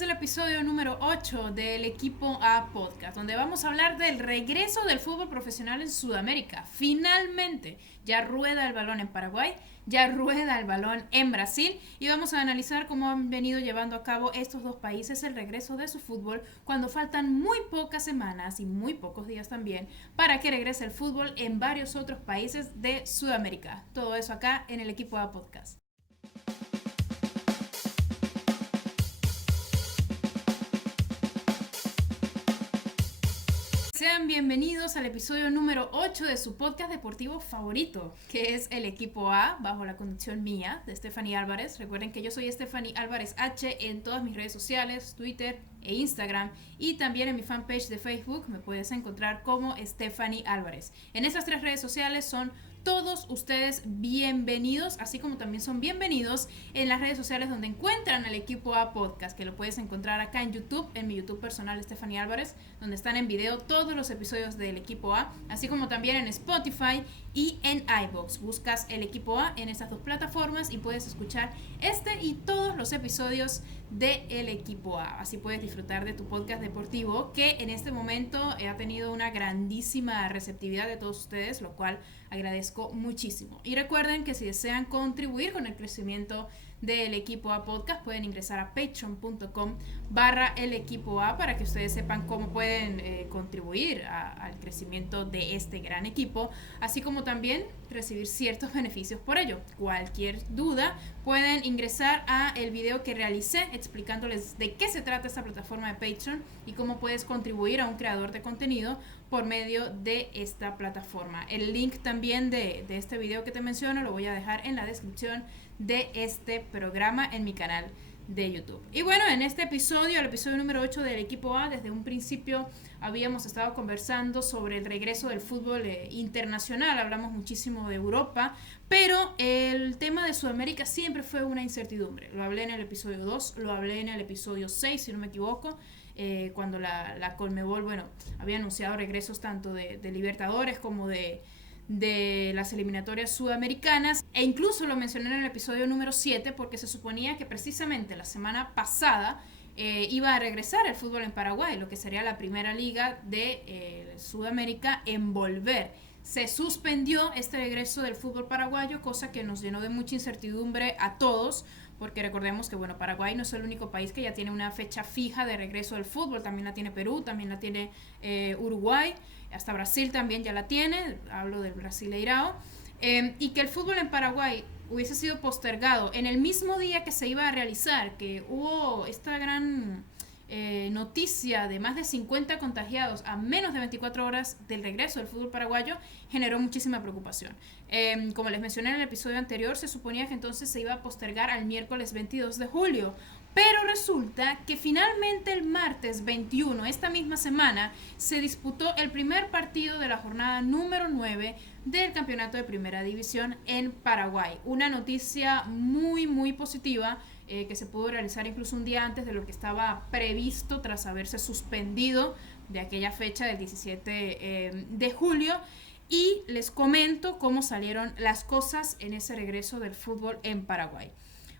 es el episodio número 8 del Equipo A Podcast, donde vamos a hablar del regreso del fútbol profesional en Sudamérica. Finalmente, ya rueda el balón en Paraguay, ya rueda el balón en Brasil y vamos a analizar cómo han venido llevando a cabo estos dos países el regreso de su fútbol cuando faltan muy pocas semanas y muy pocos días también para que regrese el fútbol en varios otros países de Sudamérica. Todo eso acá en el Equipo A Podcast. Sean bienvenidos al episodio número 8 de su podcast deportivo favorito, que es el Equipo A, bajo la conducción mía, de Stephanie Álvarez. Recuerden que yo soy Stephanie Álvarez H en todas mis redes sociales, Twitter e Instagram, y también en mi fanpage de Facebook me puedes encontrar como Stephanie Álvarez. En esas tres redes sociales son todos ustedes bienvenidos, así como también son bienvenidos en las redes sociales donde encuentran al Equipo A Podcast, que lo puedes encontrar acá en YouTube, en mi YouTube personal Stephanie Álvarez, donde están en video todos los episodios del Equipo A, así como también en Spotify y en iVoox. Buscas el Equipo A en estas dos plataformas y puedes escuchar este y todos los episodios de El Equipo A. Así puedes disfrutar de tu podcast deportivo, que en este momento ha tenido una grandísima receptividad de todos ustedes, lo cual agradezco muchísimo. Y recuerden que si desean contribuir con el crecimiento del Equipo A Podcast, pueden ingresar a patreon.com/el Equipo A para que ustedes sepan cómo pueden contribuir al crecimiento de este gran equipo, así como también recibir ciertos beneficios por ello. Cualquier duda pueden ingresar a el video que realicé explicándoles de qué se trata esta plataforma de Patreon y cómo puedes contribuir a un creador de contenido por medio de esta plataforma. El link también de este video que te menciono lo voy a dejar en la descripción de este programa en mi canal de YouTube. Y bueno, en este episodio, el episodio número 8 del Equipo A, desde un principio habíamos estado conversando sobre el regreso del fútbol internacional, hablamos muchísimo de Europa, pero el tema de Sudamérica siempre fue una incertidumbre. Lo hablé en el episodio 2, lo hablé en el episodio 6, si no me equivoco, cuando la Conmebol, bueno, había anunciado regresos tanto de Libertadores como de las eliminatorias sudamericanas, e incluso lo mencioné en el episodio número 7 porque se suponía que precisamente la semana pasada iba a regresar el fútbol en Paraguay, lo que sería la primera liga de Sudamérica en volver. Se suspendió este regreso del fútbol paraguayo, cosa que nos llenó de mucha incertidumbre a todos, porque recordemos que bueno, Paraguay no es el único país que ya tiene una fecha fija de regreso del fútbol, también la tiene Perú, también la tiene Uruguay, hasta Brasil también ya la tiene, hablo del Brasileirao, y que el fútbol en Paraguay hubiese sido postergado en el mismo día que se iba a realizar, que hubo esta gran noticia de más de 50 contagiados a menos de 24 horas del regreso del fútbol paraguayo, generó muchísima preocupación. Como les mencioné en el episodio anterior, se suponía que entonces se iba a postergar al miércoles 22 de julio, pero resulta que finalmente el martes 21, esta misma semana, se disputó el primer partido de la jornada número 9 del campeonato de primera división en Paraguay. Una noticia muy, muy positiva que se pudo realizar incluso un día antes de lo que estaba previsto tras haberse suspendido de aquella fecha del 17 de julio. Y les comento cómo salieron las cosas en ese regreso del fútbol en Paraguay.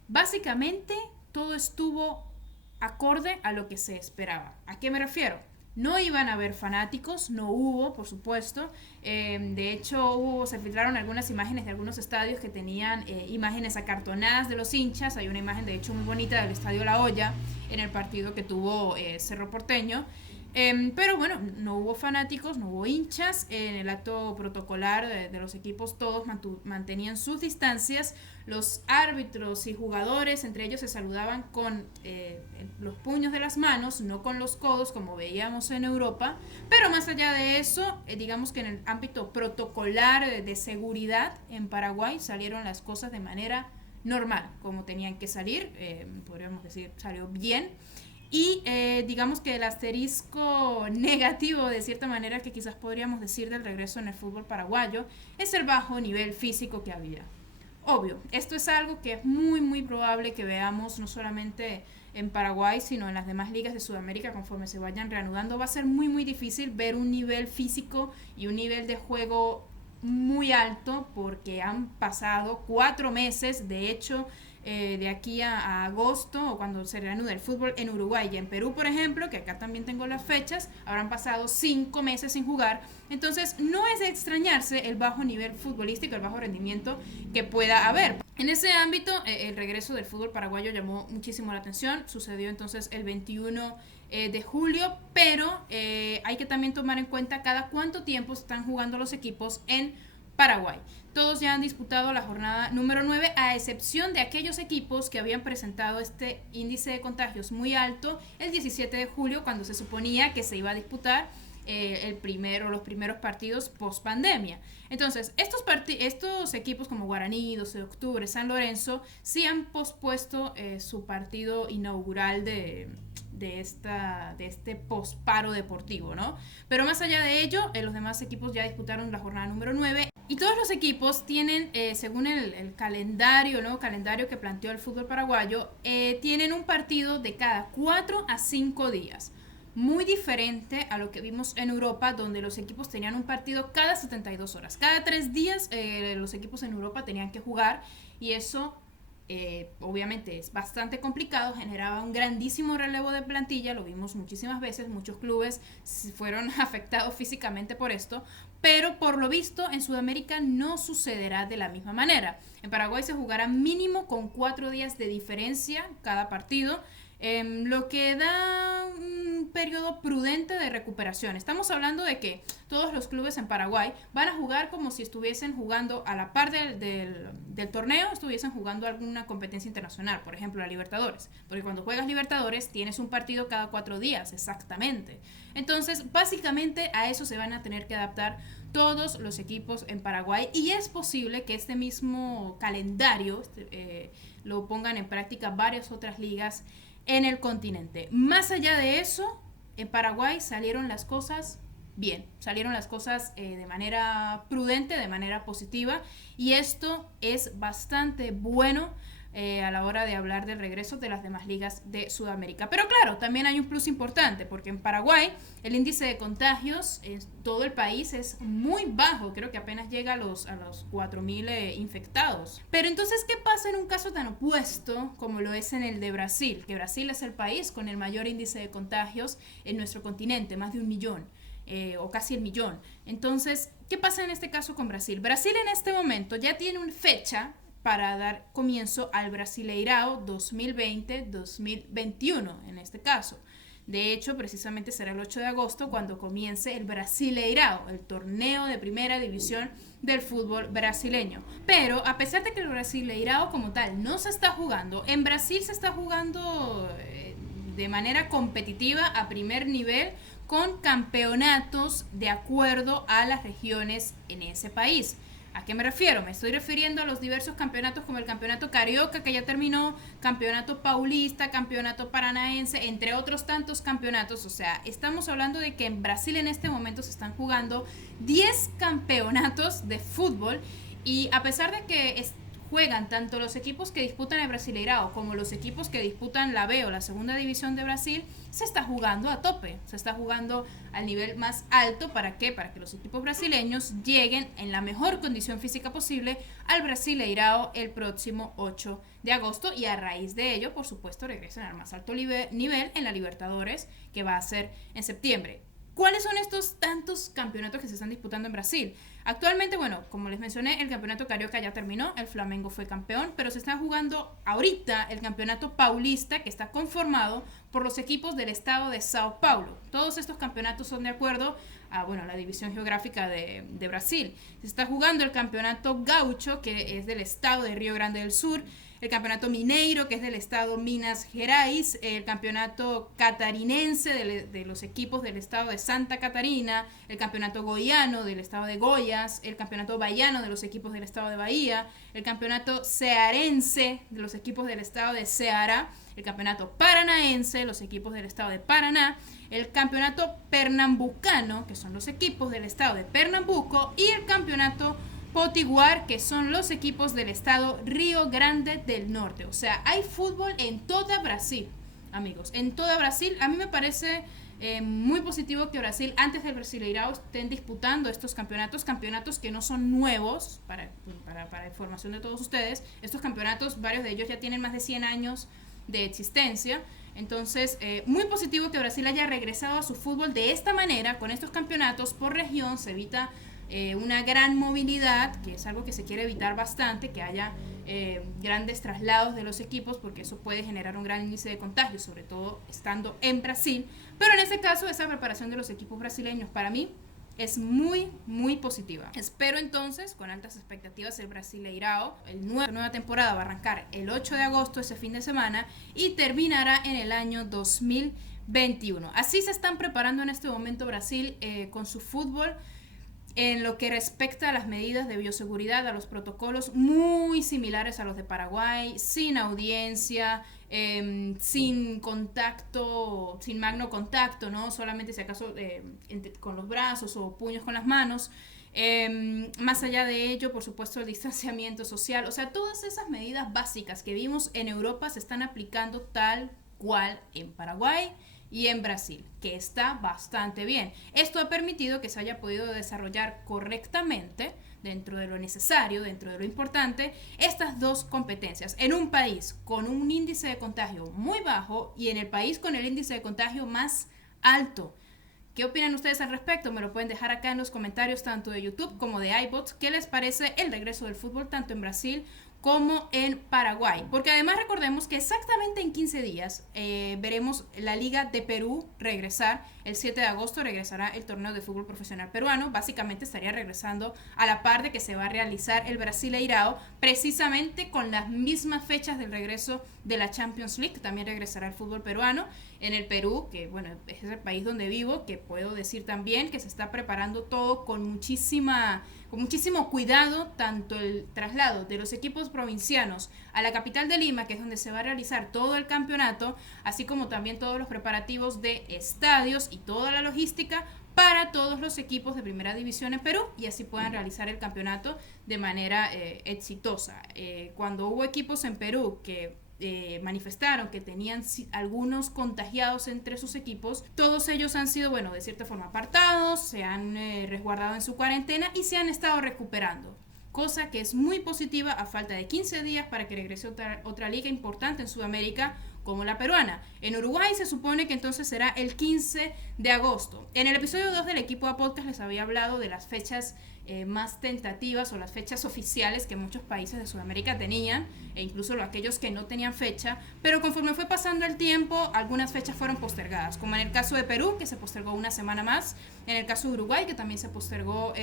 Básicamente, todo estuvo acorde a lo que se esperaba. ¿A qué me refiero? No iban a haber fanáticos, no hubo, por supuesto. De hecho, se filtraron algunas imágenes de algunos estadios que tenían imágenes acartonadas de los hinchas. Hay una imagen, de hecho, muy bonita del Estadio La Hoya en el partido que tuvo Cerro Porteño. Pero bueno, no hubo fanáticos, no hubo hinchas. En el acto protocolar de los equipos todos mantenían sus distancias. Los árbitros y jugadores entre ellos se saludaban con los puños de las manos, no con los codos como veíamos en Europa. Pero más allá de eso, digamos que en el ámbito protocolar de seguridad en Paraguay salieron las cosas de manera normal, como tenían que salir. Podríamos decir, salió bien. Y digamos que el asterisco negativo, de cierta manera, que quizás podríamos decir del regreso en el fútbol paraguayo, es el bajo nivel físico que había. Obvio, esto es algo que es muy, muy probable que veamos no solamente en Paraguay, sino en las demás ligas de Sudamérica conforme se vayan reanudando. Va a ser muy, muy difícil ver un nivel físico y un nivel de juego muy alto porque han pasado 4 meses. De hecho, de aquí a agosto o cuando se reanude el fútbol en Uruguay y en Perú, por ejemplo, que acá también tengo las fechas, habrán pasado 5 meses sin jugar. Entonces no es de extrañarse el bajo nivel futbolístico, el bajo rendimiento que pueda haber. En ese ámbito, el regreso del fútbol paraguayo llamó muchísimo la atención. Sucedió entonces el 21 de julio, pero hay que también tomar en cuenta cada cuánto tiempo están jugando los equipos en Paraguay. Todos ya han disputado la jornada número 9, a excepción de aquellos equipos que habían presentado este índice de contagios muy alto el 17 de julio, cuando se suponía que se iba a disputar los primeros partidos post pandemia. Entonces, estos equipos como Guaraní, 12 de octubre, San Lorenzo, sí han pospuesto su partido inaugural de este posparo deportivo, ¿no? Pero más allá de ello, los demás equipos ya disputaron la jornada número 9 y todos los equipos tienen, según el calendario, ¿no? Calendario que planteó el fútbol paraguayo, tienen un partido de cada 4 a 5 días. Muy diferente a lo que vimos en Europa, donde los equipos tenían un partido cada 72 horas. Cada 3 días los equipos en Europa tenían que jugar y eso obviamente es bastante complicado, generaba un grandísimo relevo de plantilla, lo vimos muchísimas veces, muchos clubes fueron afectados físicamente por esto, pero por lo visto en Sudamérica no sucederá de la misma manera. En Paraguay se jugará mínimo con 4 días de diferencia cada partido, lo que da un periodo prudente de recuperación. Estamos hablando de que todos los clubes en Paraguay van a jugar como si estuviesen jugando a la par del torneo, estuviesen jugando alguna competencia internacional, por ejemplo la Libertadores, porque cuando juegas Libertadores tienes un partido cada 4 días, exactamente. Entonces, básicamente a eso se van a tener que adaptar todos los equipos en Paraguay y es posible que este mismo calendario lo pongan en práctica varias otras ligas en el continente. Más allá de eso, en Paraguay salieron las cosas bien, salieron las cosas de manera prudente, de manera positiva, y esto es bastante bueno a la hora de hablar del regreso de las demás ligas de Sudamérica. Pero claro, también hay un plus importante, porque en Paraguay el índice de contagios en todo el país es muy bajo, creo que apenas llega a los 4.000 infectados. Pero entonces, ¿qué pasa en un caso tan opuesto como lo es en el de Brasil? Que Brasil es el país con el mayor índice de contagios en nuestro continente, más de 1 millón. O casi el millón. Entonces, ¿qué pasa en este caso con Brasil? Brasil en este momento ya tiene una fecha para dar comienzo al Brasileirao 2020-2021 en este caso. De hecho, precisamente será el 8 de agosto cuando comience el Brasileirao, el torneo de primera división del fútbol brasileño. Pero a pesar de que el Brasileirao como tal no se está jugando, en Brasil se está jugando de manera competitiva a primer nivel con campeonatos de acuerdo a las regiones en ese país. ¿A qué me refiero? Me estoy refiriendo a los diversos campeonatos como el campeonato carioca que ya terminó, campeonato paulista, campeonato paranaense, entre otros tantos campeonatos. O sea, estamos hablando de que en Brasil en este momento se están jugando 10 campeonatos de fútbol y a pesar de que juegan tanto los equipos que disputan el Brasileirao como los equipos que disputan la B o la segunda división de Brasil, se está jugando a tope, se está jugando al nivel más alto. ¿Para qué? Para que los equipos brasileños lleguen en la mejor condición física posible al Brasileirao el próximo 8 de agosto y a raíz de ello, por supuesto, regresen al más alto nivel en la Libertadores, que va a ser en septiembre. ¿Cuáles son estos tantos campeonatos que se están disputando en Brasil? Actualmente, bueno, como les mencioné, el campeonato carioca ya terminó, el Flamengo fue campeón, pero se está jugando ahorita el campeonato paulista, que está conformado por los equipos del estado de Sao Paulo. Todos estos campeonatos son de acuerdo a, la división geográfica de Brasil. Se está jugando el campeonato gaucho, que es del estado de Río Grande del Sur, el campeonato mineiro, que es del estado Minas Gerais, el campeonato catarinense de los equipos del estado de Santa Catarina, el campeonato goiano del estado de Goiás, el campeonato baiano de los equipos del estado de Bahía, el campeonato cearense de los equipos del estado de Ceará, el campeonato paranaense, los equipos del estado de Paraná, el campeonato pernambucano, que son los equipos del estado de Pernambuco, y el campeonato potiguar, que son los equipos del estado Río Grande del Norte. O sea, hay fútbol en toda Brasil, amigos, en toda Brasil. A mí me parece Muy positivo que Brasil, antes del Brasileirao, estén disputando estos campeonatos que no son nuevos, para información de todos ustedes. Estos campeonatos, varios de ellos ya tienen más de 100 años de existencia. Entonces, muy positivo que Brasil haya regresado a su fútbol de esta manera, con estos campeonatos por región. Se evita una gran movilidad, que es algo que se quiere evitar bastante, que haya grandes traslados de los equipos, porque eso puede generar un gran índice de contagio, sobre todo estando en Brasil. Pero en este caso, esa preparación de los equipos brasileños para mí es muy, muy positiva. Espero entonces, con altas expectativas, el Brasileirao. La nueva temporada va a arrancar el 8 de agosto, ese fin de semana, y terminará en el año 2021. Así se están preparando en este momento Brasil con su fútbol. En lo que respecta a las medidas de bioseguridad, a los protocolos muy similares a los de Paraguay, sin audiencia, sin contacto, sin magno contacto, ¿no? Solamente si acaso con los brazos o puños con las manos. Más allá de ello, por supuesto, el distanciamiento social. O sea, todas esas medidas básicas que vimos en Europa se están aplicando tal cual en Paraguay y en Brasil, que está bastante bien. Esto ha permitido que se haya podido desarrollar correctamente, dentro de lo necesario, dentro de lo importante, estas dos competencias en un país con un índice de contagio muy bajo y en el país con el índice de contagio más alto. ¿Qué opinan ustedes al respecto? Me lo pueden dejar acá en los comentarios tanto de YouTube como de iBots. ¿Qué les parece el regreso del fútbol tanto en Brasil como en Paraguay? Porque además recordemos que exactamente en 15 días veremos la Liga de Perú regresar. El 7 de agosto regresará el torneo de fútbol profesional peruano. Básicamente estaría regresando a la par de que se va a realizar el Brasileirao, precisamente con las mismas fechas del regreso de la Champions League. También regresará el fútbol peruano en el Perú, que bueno, es el país donde vivo, que puedo decir también que se está preparando todo con muchísimo cuidado, tanto el traslado de los equipos provincianos a la capital de Lima, que es donde se va a realizar todo el campeonato, así como también todos los preparativos de estadios y toda la logística para todos los equipos de primera división en Perú, y así puedan realizar el campeonato de manera exitosa. Cuando hubo equipos en Perú que manifestaron que tenían algunos contagiados entre sus equipos, todos ellos han sido, bueno, de cierta forma apartados, se han resguardado en su cuarentena y se han estado recuperando, cosa que es muy positiva a falta de 15 días para que regrese otra liga importante en Sudamérica como la peruana. En Uruguay se supone que entonces será el 15 de agosto. En el episodio 2 del Equipo A Podcast les había hablado de las fechas más tentativas o las fechas oficiales que muchos países de Sudamérica tenían, e incluso aquellos que no tenían fecha, pero conforme fue pasando el tiempo, algunas fechas fueron postergadas, como en el caso de Perú, que se postergó una semana más, en el caso de Uruguay, que también se postergó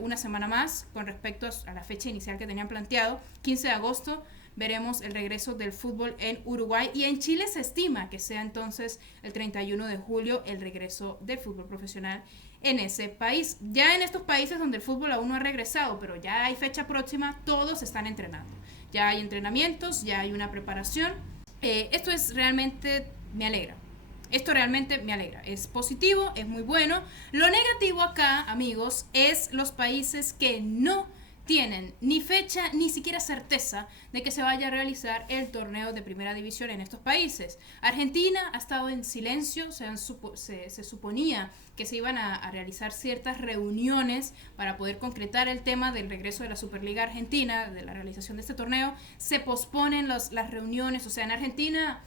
una semana más con respecto a la fecha inicial que tenían planteado, 15 de agosto, veremos el regreso del fútbol en Uruguay, y en Chile se estima que sea entonces el 31 de julio el regreso del fútbol profesional en ese país. Ya en estos países donde el fútbol aún no ha regresado, pero ya hay fecha próxima, todos están entrenando. Ya hay entrenamientos, ya hay una preparación. Esto realmente me alegra. Esto realmente me alegra. Es positivo, es muy bueno. Lo negativo acá, amigos, es los países que no tienen ni fecha ni siquiera certeza de que se vaya a realizar el torneo de primera división en estos países. Argentina ha estado en silencio, se suponía que se iban a realizar ciertas reuniones para poder concretar el tema del regreso de la Superliga Argentina, de la realización de este torneo. Se posponen las reuniones, o sea, en Argentina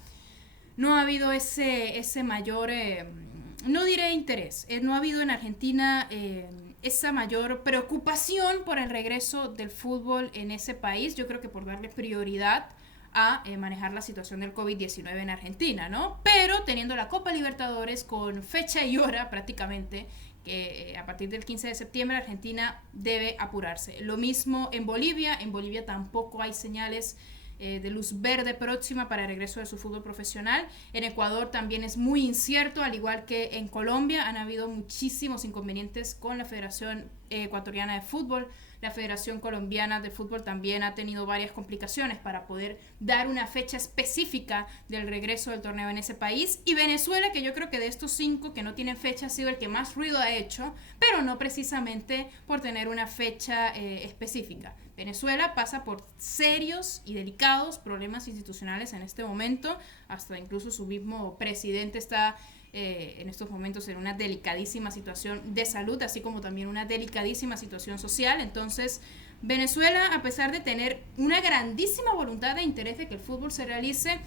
no ha habido ese mayor, no diré interés, no ha habido en Argentina esa mayor preocupación por el regreso del fútbol en ese país. Yo creo que por darle prioridad a manejar la situación del COVID-19 en Argentina, ¿no? Pero teniendo la Copa Libertadores con fecha y hora prácticamente, que a partir del 15 de septiembre Argentina debe apurarse. Lo mismo en Bolivia tampoco hay señales de luz verde próxima para el regreso de su fútbol profesional. En Ecuador también es muy incierto, al igual que en Colombia. Han habido muchísimos inconvenientes con la Federación Ecuatoriana de Fútbol. La Federación Colombiana de Fútbol también ha tenido varias complicaciones para poder dar una fecha específica del regreso del torneo en ese país. Y Venezuela, que yo creo que de estos 5 que no tienen fecha ha sido el que más ruido ha hecho, pero no precisamente por tener una fecha específica. Venezuela pasa por serios y delicados problemas institucionales en este momento, hasta incluso su mismo presidente está en estos momentos en una delicadísima situación de salud, así como también una delicadísima situación social. Entonces, Venezuela, a pesar de tener una grandísima voluntad e interés de que el fútbol se realice,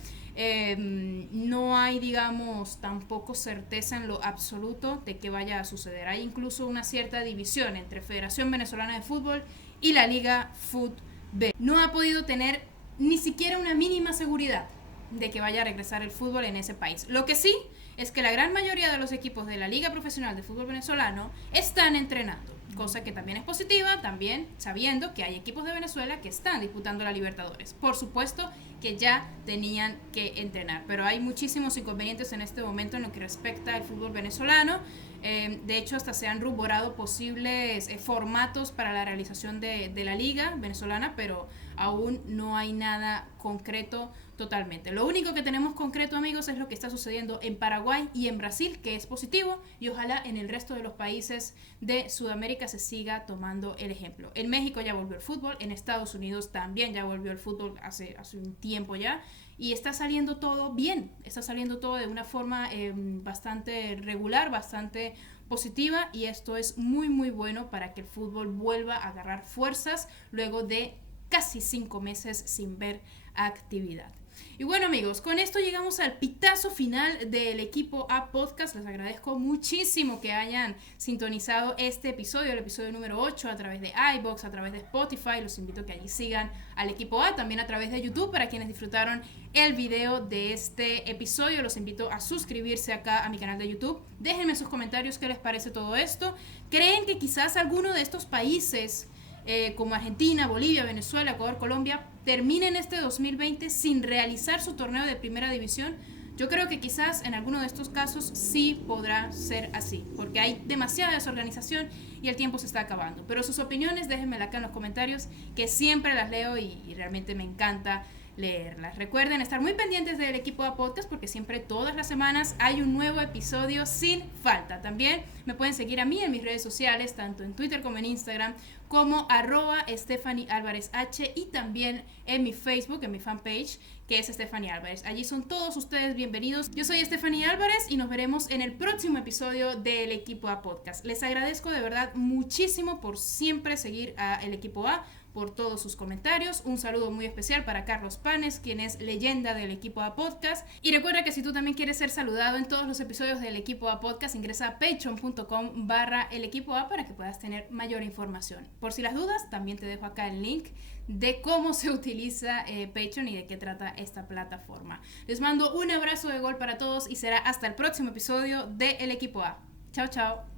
no hay, digamos, tampoco certeza en lo absoluto de que vaya a suceder. Hay incluso una cierta división entre Federación Venezolana de Fútbol y la Liga FUTB. No ha podido tener ni siquiera una mínima seguridad de que vaya a regresar el fútbol en ese país. Lo que sí es que la gran mayoría de los equipos de la Liga Profesional de Fútbol Venezolano están entrenando, cosa que también es positiva, también sabiendo que hay equipos de Venezuela que están disputando la Libertadores. Por supuesto que ya tenían que entrenar, pero hay muchísimos inconvenientes en este momento en lo que respecta al fútbol venezolano. De hecho, hasta se han ruborado posibles formatos para la realización de la liga venezolana, pero aún no hay nada concreto totalmente. Lo único que tenemos concreto, amigos, es lo que está sucediendo en Paraguay y en Brasil, que es positivo, y ojalá en el resto de los países de Sudamérica se siga tomando el ejemplo. En México ya volvió el fútbol, en Estados Unidos también ya volvió el fútbol hace un tiempo ya, y está saliendo todo bien, está saliendo todo de una forma bastante regular, bastante positiva, y esto es muy muy bueno para que el fútbol vuelva a agarrar fuerzas luego de casi 5 meses sin ver actividad. Y bueno, amigos, con esto llegamos al pitazo final del Equipo A Podcast. Les agradezco muchísimo que hayan sintonizado este episodio, el episodio número 8, a través de iVoox, a través de Spotify. Los invito a que allí sigan al Equipo A, también a través de YouTube, para quienes disfrutaron el video de este episodio. Los invito a suscribirse acá a mi canal de YouTube. Déjenme sus comentarios qué les parece todo esto. ¿Creen que quizás alguno de estos países como Argentina, Bolivia, Venezuela, Ecuador, Colombia, terminen este 2020 sin realizar su torneo de primera división? Yo creo que quizás en alguno de estos casos sí podrá ser así, porque hay demasiada desorganización y el tiempo se está acabando. Pero sus opiniones déjenmela acá en los comentarios, que siempre las leo y realmente me encanta leerlas. Recuerden estar muy pendientes del Equipo A Podcast, porque siempre todas las semanas hay un nuevo episodio sin falta. También me pueden seguir a mí en mis redes sociales, tanto en Twitter como en Instagram, como @StephaniAlvarezH, y también en mi Facebook, en mi fanpage, que es Stephanie Álvarez. Allí son todos ustedes bienvenidos. Yo soy Stephanie Álvarez y nos veremos en el próximo episodio del Equipo A Podcast. Les agradezco de verdad muchísimo por siempre seguir a el Equipo A, por todos sus comentarios. Un saludo muy especial para Carlos Panes, quien es leyenda del Equipo A Podcast. Y recuerda que si tú también quieres ser saludado en todos los episodios del Equipo A Podcast, ingresa a patreon.com/el Equipo A para que puedas tener mayor información. Por si las dudas, también te dejo acá el link de cómo se utiliza Patreon y de qué trata esta plataforma. Les mando un abrazo de gol para todos y será hasta el próximo episodio de El Equipo A. Chao, chao.